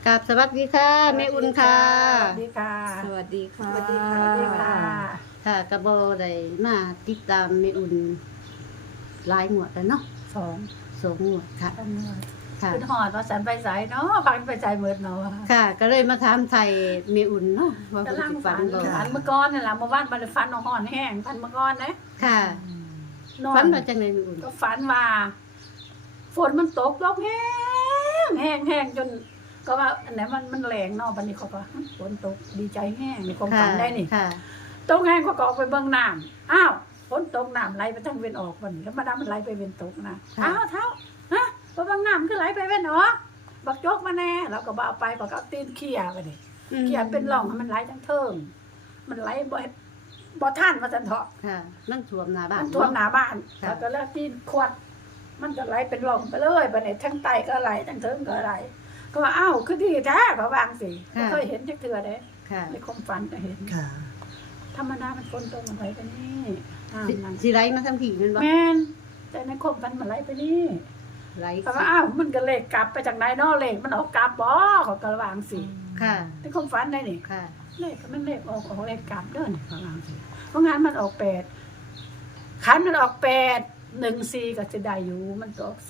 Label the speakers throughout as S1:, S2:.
S1: กับสวัสดีค่ะแม่อุ่นค่ะ
S2: สวัสดีค่ะ
S3: สวัสดีค่ะ
S2: สวัสดีค่ะสวัสดีค่ะ
S1: ค่ะกระโบได้มาติดตามแม่อุ่นหลายงวดแล้วเนาะ
S2: สอง
S1: 2 งวดค่ะ
S2: ทำงาน
S1: ค่ะ
S2: ขึ้นหอดว่าสันไปสายเนาะพันไปสายเมิดเนาะ
S1: ค่ะ ก็เลยมาถามไทยแม่อุ่นเนาะว่า
S2: กำ
S1: เพิ่น
S2: ลัง
S1: สิ
S2: ฝั
S1: ฝั
S2: น
S1: นบ่
S2: ฝันเมื่อก่อนนี่แหละเมื่อวานมันฟันเอาห่อนแห้งฟันเมื่อก่อนนะ
S1: ค่ะ
S2: นอน
S1: ฝันว่าจังได๋แม่อุ่น
S2: ก็ฝันว่าฝนมันตกลงแห้งแห้งแห้งจน ก็ว่าอันไหนมันแรงเนาะบัดนี้เขาก็ฝนตกดีใจแห้งในความฝันได้นี่
S1: ค่ะ
S2: ตกแห้งเขาก็ออกไปเบิ่งน้ำอ้าวฝนตกน้ำไหลไปทางเวียนออกมันแล้วมาดามมันไหลไปเวียนตกนะอ้าวเท้าฮะไปเบิ่งน้ำคือไหลไปเวียนออกบักโจกมาแน่เราก็บ่เอาไปบักเอาตีนเขี่ยไปนี่เขี่ยเป็นร่องให้มันไหลทั้งเทิงมันไหลบ่ทันว่าซั่นเถาะ
S1: ค่ะมันท่วมหน้าบ้าน
S2: มันท่วมหน้าบ้าน
S1: ค่ะ
S2: แล้วก็แล้วตีนขวดมันก็ไหลเป็นร่องไปเลยบัดนี้ทั้งใต้ก็ไหลทั้งเทิงก็ไหลก็ว่าอ้าวคือดีแท้ก็วางสิบ่เคยเห็นจักเทื่อเด้
S1: ค่ะ
S2: ในความฝันก็เห็น
S3: ค่ะ
S2: ธรรมดามันฝนตกมันไหลไปนี่
S1: สิ
S2: มัน
S1: สิไหลมาทางผีแม่นบ่
S2: แม่นแต่ในความฝันมันไหลไปนี่
S1: ไหล
S2: แต่ว่าอ้าวมันก็เลขกลับไปจากไหนเนาะเลขมันออกกลับบ่เขาก็วางสิ
S1: ค่ะ
S2: ในความฝันได้นี่
S1: ค่ะ
S2: เลขมันเลขออกเลขกลับเด้อนี่เขาวางสิเพราะงานมันออก8คันมันออก814ก็สิได้อยู่มันก็ออก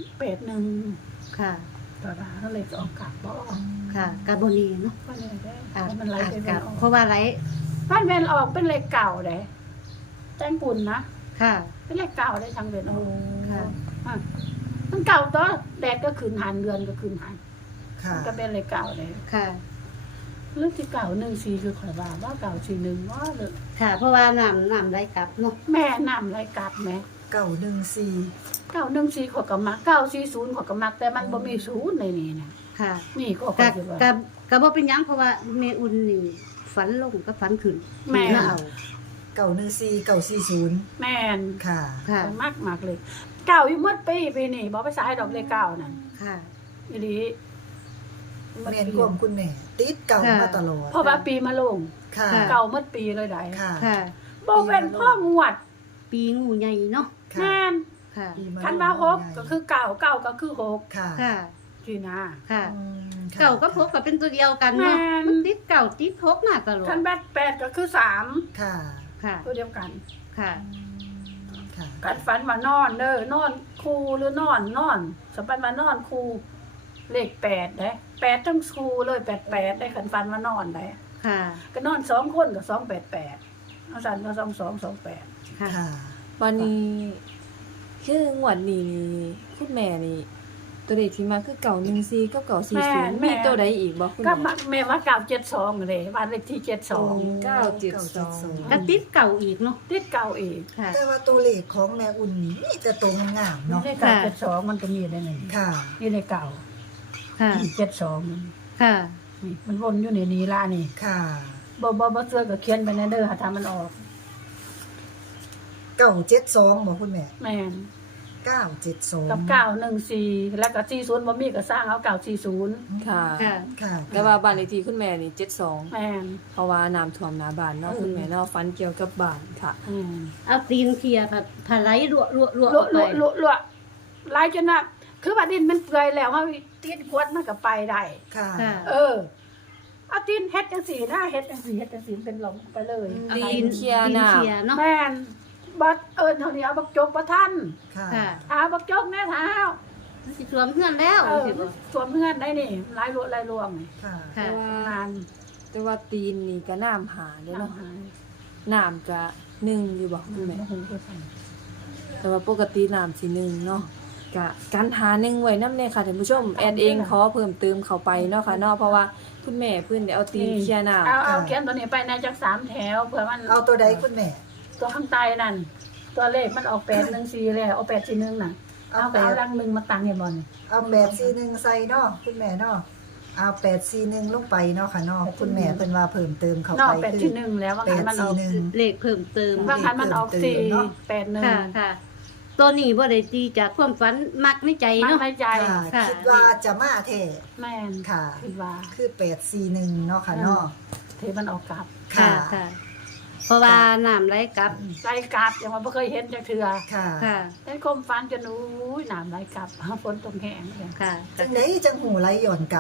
S2: 4181
S1: ค่ะ
S2: ก็ว่าเลขออกกลับบ่
S1: ค่ะกะบ่นีเนาะ
S2: ก็นี่ได้
S1: อาจ
S2: มันไหล
S1: อาจ
S2: ไป
S1: กะ
S2: ออก
S1: เพราะว่าไหล
S2: บ้านแม่นออกเป็นเลขเก่าเด้แจ้งปุ่นนะ
S1: ค่ะ
S2: เป็นเลขเก่าได้ทางเวียนออก
S1: ค่ะ
S2: มันเก่าตัวแดดก็คืนหันเดือนก็คืนหัน
S3: ค่ะ
S2: ก็เป็นเลยเก่าเลย
S1: ค่ะ
S2: เรื่องที่เก่า14คือข่อยว่าเก่า41ว่าเลย
S1: ค่ะ เพราะว่าน้ำไหลกลับเนาะ
S2: แม่นำไรกลับแม่
S3: 914
S2: 914ข่อยก็มัก940ข่อยก็มักแต่มันบ่มี0ในนี้นะ
S1: ค่ะ
S2: นี่ก็
S1: กะ
S2: สิว่า
S1: กะกะบ่เป็นหยังเพราะว่าแม่อุ่นนี่ฝันลงกับฝันขึ้น
S2: แม่
S1: มาเอา
S3: 914 940
S2: แม่น
S3: ค่ะ
S1: ค่ะ
S2: ข่อยมากเลยเก่าอยู่หมดปีนี่บ่ไปสายดอกเลขเก่านั่น
S1: ค่ะ
S2: อีหลี
S3: แม่นความคุณแม่ ติดเก่ามาตลอด
S2: เพราะว่าปีมาลง
S3: ค่ะ
S2: เก่าหมดปีเลยได้
S3: ค่ะ
S1: ค่ะ
S2: บ่เว้นพ่องวด
S1: ปีงูใหญ่เนาะ
S3: ค่ะ
S2: แม่น
S1: ค่ะ
S3: ปีมะโรง
S2: คันว่า6ก็คือเก่าก็คือ6
S3: ค่ะ
S1: ค่ะ
S2: ที่นะ
S1: ค่ะ
S3: อืมค่ะ
S1: เก่ากับพกก็เป็นตัวเดียวกันเนาะ
S2: แม่น
S1: มันติดเก่าติดพกมาตลอด
S2: คันแบด8ก็คือ3
S3: ค่ะ
S1: ค่ะ
S2: ตัวเดียวกัน
S1: ค่ะ
S3: ค่ะ
S2: การฝันว่านอนเด้อนอนคูหรือนอนสมปันว่านอนคูเลข8ได้8ทั้งคูเลย88ได้คันฝันว่านอนได้
S1: ค่ะ
S2: ก็นอน2คนก็288เอาสั่นก็2228
S1: ค่ะ
S3: ค่ะ
S4: วันนี้คืองวดนี้นี่คุณแม่นี่ ตัวเลขที่มาคือเก่า14กับเก่า40มีตัวใดอีกบ่คุณ
S2: ก็
S4: แม่
S2: แม่ว่า972เลยบ้านเลขที่72
S4: 972
S1: ก็ติดเก่าอีกเนาะ
S2: ติดเก่าอีก
S1: ค่ะ
S3: แต่ว่าตัวเลขของแม่อุ่นนี่มีแต่ตัวงามๆ
S2: ไม่
S3: เนาะ
S2: ได้972มันก็มีได้นี่
S3: ค่ะ
S2: นี่ในเก่า
S1: ค่ะ
S2: 72นี่
S1: ค่ะ
S2: มันวนอยู่ในนี้ล่ะนี่
S3: ค่ะ
S2: บ่เสื้อก็เขียนไปในเด้อหาทางมันออก
S3: 972บ่คุณแม่
S2: แม่น
S3: 972
S2: กับ914แล้วก็40บ่มีก็สร้างเอา940
S4: ค่ะ
S1: ค่ะ
S3: ค่ะ
S4: แต่ว่าบ้านเลขที่คุณแม่นี่72
S2: แม่น
S4: เพราะว่าน้ำท่วมหน้าบ้านเนาะคุณแม่เนาะฝันเกี่ยวกับบ้านค่ะ
S1: เอาตีนเคลียร์ผาไหลรัวรัวรัว
S2: ล
S1: อ
S2: ว
S1: อก
S2: ล
S1: ไป
S2: วกลวกลวกหลายจนว่าคือว่าดินมันเปื่อยแล้วเฮาตีนขวดมันก็ไปได้
S3: ค่ะ
S1: ค่ะ
S2: เอาตีนเฮ็ดจังซี่นะเฮ็ดจังซี่เป็นลมไปเลย
S4: ตีนเคลียร์
S1: ตีน
S4: น้ำ
S1: เคลียร์เนาะ
S2: แม่นบัดเท่านี้เอาบักจกบ่ทัน
S3: ค่ะ
S1: ค่ะ
S2: หาบักจกแน่เท้า
S1: มันสิสวมเพื่อนแล้วสิบ่
S2: สวมเฮือนได้นี่หลายลวงนี่
S3: ค่ะ
S1: ค่ะ
S2: งาน
S4: แต่ว่าตีนนี่ก็น้ำหาเด้อ
S2: เนาะ
S4: เนาะน้ำก็1อยู่บ่คุณแม่
S2: บ่ฮู้คือซั่น
S4: แต่ว่าปกติน้ำสิ1เนาะกะการหา1ไว้นำแน่ค่ะท่านผู้ชมแอดเองขอเพิ่มเติมเข้าไปเนาะค่ะเนาะเพราะว่าคุณแม่เพิ่นได้เอาตีนเคลียร์น้ำ
S2: เอาเขียนตัวนี้ไปในจัก3แถวเผื่อมัน
S3: เอาตัวใดคุณแม่
S2: ตัวข้างใต้นั่นตัวเลขมันออก814แล้วเอา841น่ะเอาไปเอารังหนึงมาตั้งให้บ่นี่
S3: เอา841ใส่เนาะคุณแม่เนาะเอา841ลงไปเนาะค่ะเนาะคุณแม่เพิ่นว่าเพิ่มเติมเข้า
S2: เนาะ
S3: ไปคือ
S2: 841แล้วว่างั้นมันออก
S3: 841
S1: เลขเพิ่มเติม
S2: ว่างั้นมันออก
S3: เติมเนาะ
S2: 481
S1: ค่ะค่ะ ตัวนี้บ่ได้ตีจากความฝันมักในใจ
S2: มัน
S1: เนาะ
S2: ไม่ใจ
S3: ค่ะ
S1: ค่ะ
S3: คิดว่าจะมาแท้
S2: แม่น
S3: ค่ะ
S2: คิดว่า
S3: คือ841เนาะค่ะเนาะ
S2: เทมันออกกลับ
S1: ค่ะค่ะ เพราะว่าน้ำไหลกลับ
S2: ไหลกลับยังว่าบ่เคยเห็นจักเทื่อ
S3: ค่ะ
S1: ค่ะ
S2: ได้คมฟันจนอุ้ยน้ำไหลกลับฝนตกแห้งเลย
S1: ค่ะ
S3: จังได๋จังหูไหลหย่อนกลับ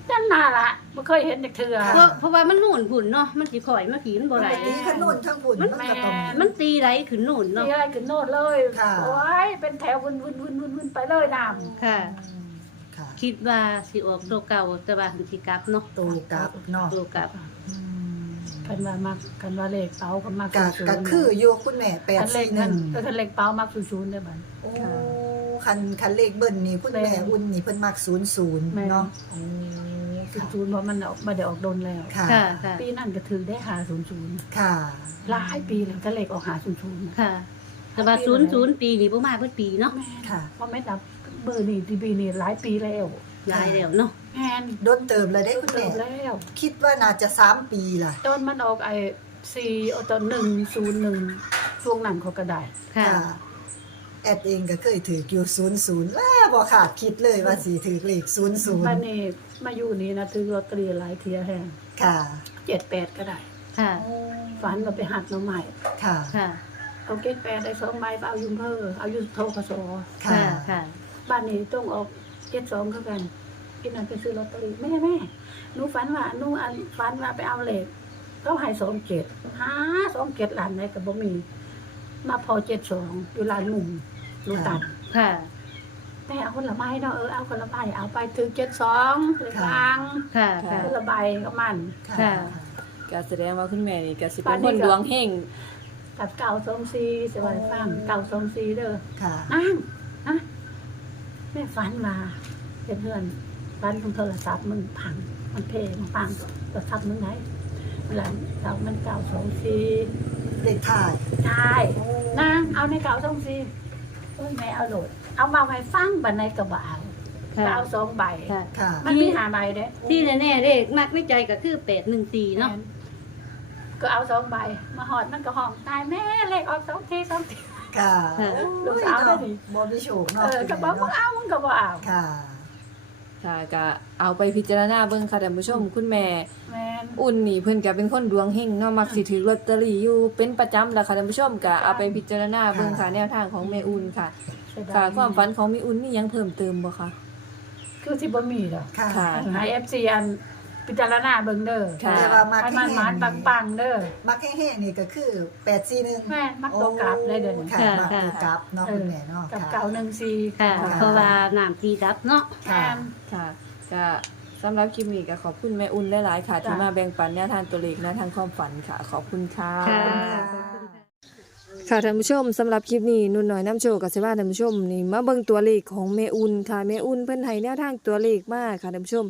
S2: นั่นน่ะล่ะบ่เคยเห็นจักเทื่อ
S1: เพราะว่ามันนู่นพุ่นเนาะมันสิข่อยมาขี่มันบ่ไหล
S3: ตีขนุนทั้งผุนมันก็ต้อง
S1: มันตีไหลขึ้นนู่นเนาะ
S2: นี่ให้ขึ้นโนดเลย
S3: ค่ะ
S2: โอ้ยเป็นแถววนๆๆๆไปเลยน้ำ
S1: ค่ะ
S3: ค่ะ
S1: คิดว่าสิออกตัวเก่าแต่ว่ามันสิกลับเนาะ
S3: ตูกลับเนาะ
S1: ตัวกลับ
S2: กันว่ามักกันว่าเลขเป๋าก็มัก
S3: ก็
S2: 00
S3: ก็คืออยู่คุณแม่
S2: คันเลขนั้น
S3: 841
S2: คันเลขเป๋ามัก00ได้บัด
S3: โอ้คันเลขเบิ้ลนี่คุณแม่อุ่นนี่เพิ่นมัก00
S2: แม่
S3: เนาะโอ้ค่ะ
S2: 00เพราะมันออกบ่ได้ออกโดนแล้ว
S3: ค่ะ
S1: ค่ะค่ะ
S2: ปีนั้นก็ถือได้500
S3: ค่ะ
S2: หลายปีแล้วก็เลขออก500
S1: ค่ะ แต่ว่า00ปีนี่บ่มาเบิดปีเนาะ
S3: ค่ะ
S2: เพราะไม่นับเบอร์นี่ปีนี่หลายปีแล้ว
S1: หลายแล้วเนาะ
S2: แม่น
S3: โดนเติมแล้วได้คุณ
S2: เติ
S3: แม่
S2: บแล้ว
S3: คิดว่าน่าจะ3ปีล่ะ
S2: ตอนมันออก4เอาตอน101ช่วงนั้นเขาก็ได้
S1: ค่ะ
S3: แอดเองก็เคยถืออยู่00ว้าบ่ขาดคิดเลยว่าสิถือเลข
S2: บัด
S3: 00
S2: นี้มาอยู่นี่นะถือลอตเตอรี่หลายเที่ยแฮง
S3: ค่ะ
S2: 78ก็ได้
S1: ค่ะ
S2: ฝันว่าไปหักหน่อไม้
S3: ค่ะ
S1: ค่ะ
S2: เอาเก็ต8ได้2ใบไปเอายุงเพ้อเอาอยู่โทกส
S3: ค่ะ
S1: ค่ะ
S2: บ้านนี้ต้องออก72คือกันกินนั้นไปซื้อลอตเตอรี่แม่หนูฝันว่าหนูอันฝันว่าไปเอาเลขเขาให้27หา27ล้านไหนก็บ่มี มาพอ72อยู่ร้านหนุ่มรูตัน
S1: ค่ะ
S2: แม่เอาคนละใบเนาะเอาคนละใบเอาไปถึง72เลยกลาง
S1: ค่ะ ค่ะ
S2: คนละใบก็มัน
S1: ค่ะ
S4: ก็แสดงว่าคุณแม่นี่ก็สิเป็
S2: ปาน น
S4: ค
S2: นี้
S4: น
S2: ก็
S4: ดวงเฮง
S2: กับ924สิว่าให้ฟัง924เด้อ
S3: ค่ะ
S2: นั่งนะแม่ฝันมาเพื่อนฝันของโทรศัพท์มันพังมันเพลงพังโทรศัพท์มึงไหนหลังมัน924
S3: เลขท้าย
S2: ใช่นางเอาใน924โอ้ยแม่เอาโหลด เอามาให้ฟังบันในกระบะ
S1: ค่ะ
S2: เอา2ใบ
S1: ค่ะ
S3: ค่ะ
S2: มันมี5ใบเด้
S1: ที่แน่ๆเลขมักในใจก็คือ814เนาะ
S2: ก็เอา2ใบมาหอดมันก็ห้องตายแม่เลขออก2ที2ที
S3: ค่ะ
S1: ค่ะ
S2: ลูกสาวได้ดิ
S3: บ่มีโชคเนาะ
S2: ก็บอกมึงเอามึงก็บ่เอา
S3: ค่ะ
S4: ค่ะก็เอาไปพิจารณาเบิ่งค่ะท่านผู้ชมคุณแม่
S2: แม่น
S4: อุ่นนี่เพิ่นก็เป็นคนดวงเฮงเนาะมักสิถือลอตเตอรี่อยู่เป็นประจำแหละค่ะท่านผู้ชมก็เอาไปพิจารณาเบิ่งค่ะแนวทางของแม่อุ่นค่ะ
S2: เสียดย
S4: ค่ะความฝันของแม่อุ่นมีหยังเพิ่มเติมบ่คะ
S2: คือสิบ่มีดอก
S3: ค่ะ
S4: ค่ะ
S2: ให้ FC อันพิจารณาเบิ่งเด้อ
S4: ค่ะ
S3: แต่ว่ามัก
S2: ให้
S3: แห้
S2: มันหมาน
S3: ง
S2: ปังๆเด้อ
S3: มักแห้งๆนี่ก็คือ841
S2: แม่มักตัวกลับเลยเด้อนี่
S3: ค่ะมักตัวกลับเนาะคุณแม่เนาะ
S2: กับ
S3: ค่ะ
S2: 914
S1: ค่ะ
S3: ค่ะ
S1: เพราะว่าน้ำตีดับเนาะ
S3: ค่ะ
S4: ค่ะก็สำหรับคลิปนี้ก็ขอบคุณแม่อุ่นหลายๆค่ะ ที่มาแบ่งปันแนวทางตัวเลขแนวทางความฝันค่ะ ขอบคุณค่ะ
S1: ค่ะ
S4: ค่ะท่านผู้ชมสำหรับคลิปนี้นุ่นน้อยน้ำโชคกับสิว่าท่านผู้ชมนี่มาเบิ่งตัวเลขของแม่อุ่นค่ะแม่อุ่นเพิ่นให้แนวทางตัวเลขมาค่ะท่านผู้ชม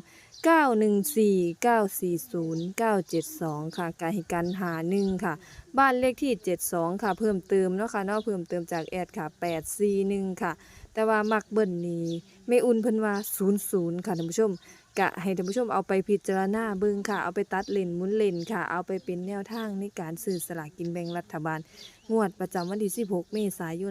S4: 914 940 972 ค่ะการให้กันหา1ค่ะ บ้านเลขที่ 72 ค่ะ เพิ่มเติมเนาะค่ะเนาะเพิ่มเติมจากแอดค่ะ 841 ค่ะ แต่ว่ามักเบิ่นนี้แม่อุ่นเพิ่นว่า 00 ค่ะท่านผู้ชมกะให้ท่านผู้ชมเอาไปพิจารณาเบิ่งค่ะ เอาไปตัดเลนหมุนเลนค่ะ เอาไปเป็นแนวทางในการซื้อสลากกินแบ่งรัฐบาล งวดประจำวันที่ 16 เมษายน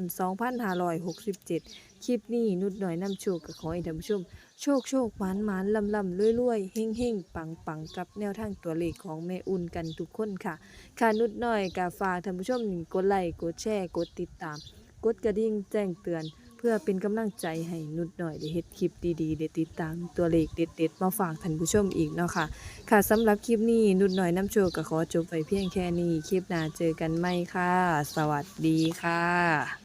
S4: 2567 คลิปนี้นุดหน่อยนำโชคก็ขอให้ท่านผู้ชม โชคหมานลำรวยเฮงปังกับแนวทางตัวเลขของแม่อุ่นกันทุกคนค่ะ ค่ะนุดหน่อยก็ฝากท่านผู้ชมกดไลค์กดแชร์กดติดตาม กดกระดิ่งแจ้งเตือน เพื่อเป็นกำลังใจให้นุดหน่อยได้เฮ็ดคลิปดีๆได้ติดตามตัวเลขเด็ดๆมาฝากท่านผู้ชมอีกเนาะค่ะ ค่ะสำหรับคลิปนี้นุดหน่อยน้ำโชคก็ขอจบไปเพียงแค่นี้ คลิปหน้าเจอกันใหม่ค่ะ สวัสดีค่ะ